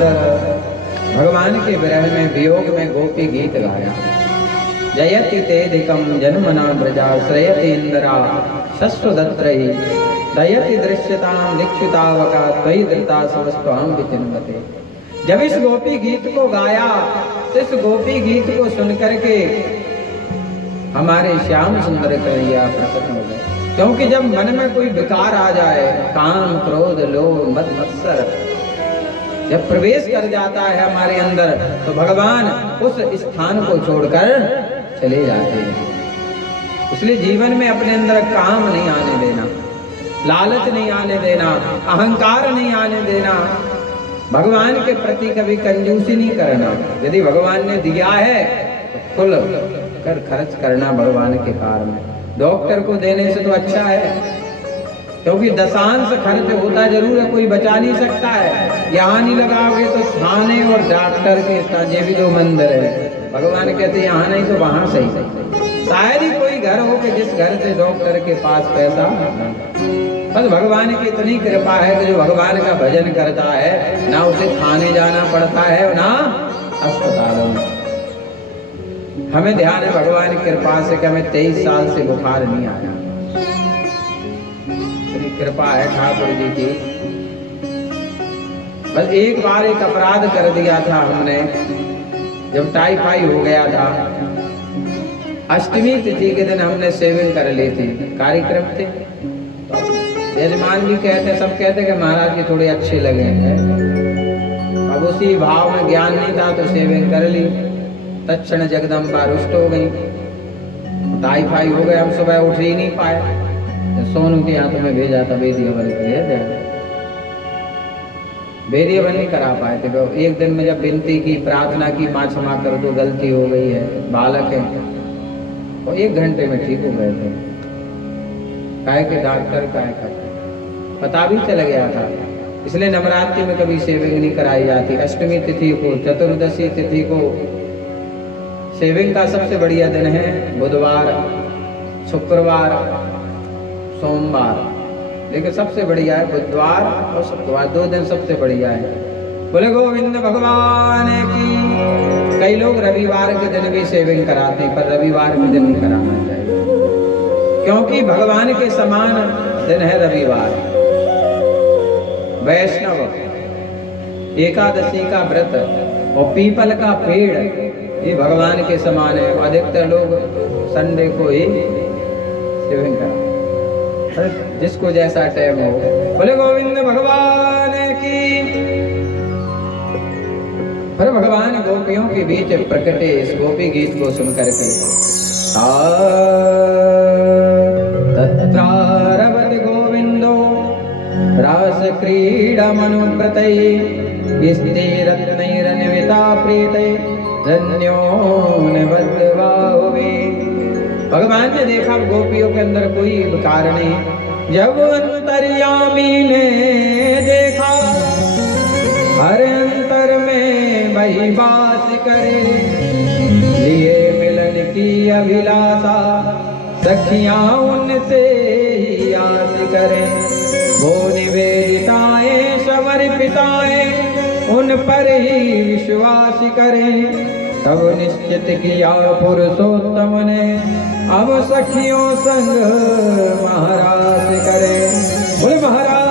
भगवान के विरह में वियोग में गोपी गीत गाया। जयति तेधिकम जन्मना ब्रजा श्रयति इंद्रा शस्वदत्रयी दयति दृश्यताम दीक्षितावका त्वयि धृता समस्त्वाम विचिन्वते। जब इस गोपी गीत को गाया तो इस गोपी गीत को सुनकर के हमारे श्याम सुंदर कन्हैया प्रसन्न हो गए। क्योंकि जब मन में कोई विकार आ जाए, काम क्रोध लोभ मद मत्सर जब प्रवेश कर जाता है हमारे अंदर, तो भगवान उस स्थान को छोड़कर चले जाते हैं। इसलिए जीवन में अपने अंदर काम नहीं आने देना, लालच नहीं आने देना, अहंकार नहीं आने देना, भगवान के प्रति कभी कंजूसी नहीं करना। यदि भगवान ने दिया है तो खुल कर खर्च करना भगवान के कार में। डॉक्टर को देने से तो अच्छा है, क्योंकि दशांश खर्च होता जरूर है, कोई बचा नहीं सकता है। यहाँ नहीं लगाओगे तो थाने और डॉक्टर के साथ, ये भी दो मंदिर है। भगवान कहते हैं यहाँ नहीं तो वहां सही। शायद ही कोई घर हो कि जिस घर से डॉक्टर के पास पैसा, बस भगवान की इतनी कृपा है कि जो भगवान का भजन करता है ना उसे थाने जाना पड़ता है ना अस्पतालों में। हमें ध्यान है भगवान की कृपा से कि हमें 23 साल से बुखार नहीं आया। कृपा है ठाकुर जी की। बस एक बार एक अपराध कर दिया था हमने, जब टाइफाइड हो गया था। अष्टमी तिथि के दिन हमने सेविंग कर ली थी, कार्यक्रम थे। यजमान जी कहते, सब कहते कि महाराज जी थोड़े अच्छे लगे हैं। अब उसी भाव में ज्ञान नहीं था तो सेविंग कर ली। तत्क्षण जगदम्बा रुष्ट हो गई, टाइफाइड हो गया। हम सुबह उठ ही नहीं पाए। सोनू के हाथों में भेजा था वेदी हवन के लिए, वेदी हवन नहीं करा पाए थे। तो एक दिन में जब विनती की, प्रार्थना की, माँ क्षमा कर दो, गलती हो गई है, बालक है, और 1 घंटे में ठीक हो गए थे। काहे के डॉक्टर काहे का पता भी चल गया था। इसलिए नवरात्रि में कभी सेविंग नहीं कराई जाती। अष्टमी तिथि को, चतुर्दशी तिथि को सेविंग का सबसे बढ़िया दिन है बुधवार, शुक्रवार, सोमवार, लेकिन सबसे बढ़िया है बुधवार और शुक्रवार, 2 दिन सबसे बढ़िया है। बोले गोविंद भगवान की। कई लोग रविवार के दिन भी सेविंग कराते हैं, पर रविवार के दिन नहीं कराना चाहिए, क्योंकि भगवान के समान दिन है रविवार। वैष्णव एकादशी का व्रत और पीपल का पेड़, ये भगवान के समान है। अधिकतर लोग संडे को ही सेविंग कराते, जिसको जैसा टाइम हो। बोले गोविंद भगवान की। पर भगवान गोपियों के बीच प्रकटे इस गोपी गीत को सुनकर के तत्रारवत गोविंदो रास क्रीड़ा मनुव्रतये स्थिरत्नैरन्विता प्रीते धन्योन्वद्वाहुवे। भगवान ने देखा गोपियों के अंदर कोई विकार नहीं। जब अंतर्यामी ने देखा हर अंतर में वही वास करे, लिए मिलन की अभिलाषा सखियां उनसे ही आस करें। वो निवेदिताएं समर्पिताएं उन पर ही विश्वास करें। तब निश्चित किया पुरुषोत्तम ने अब सखियों संग महाराज करे। बोले महाराज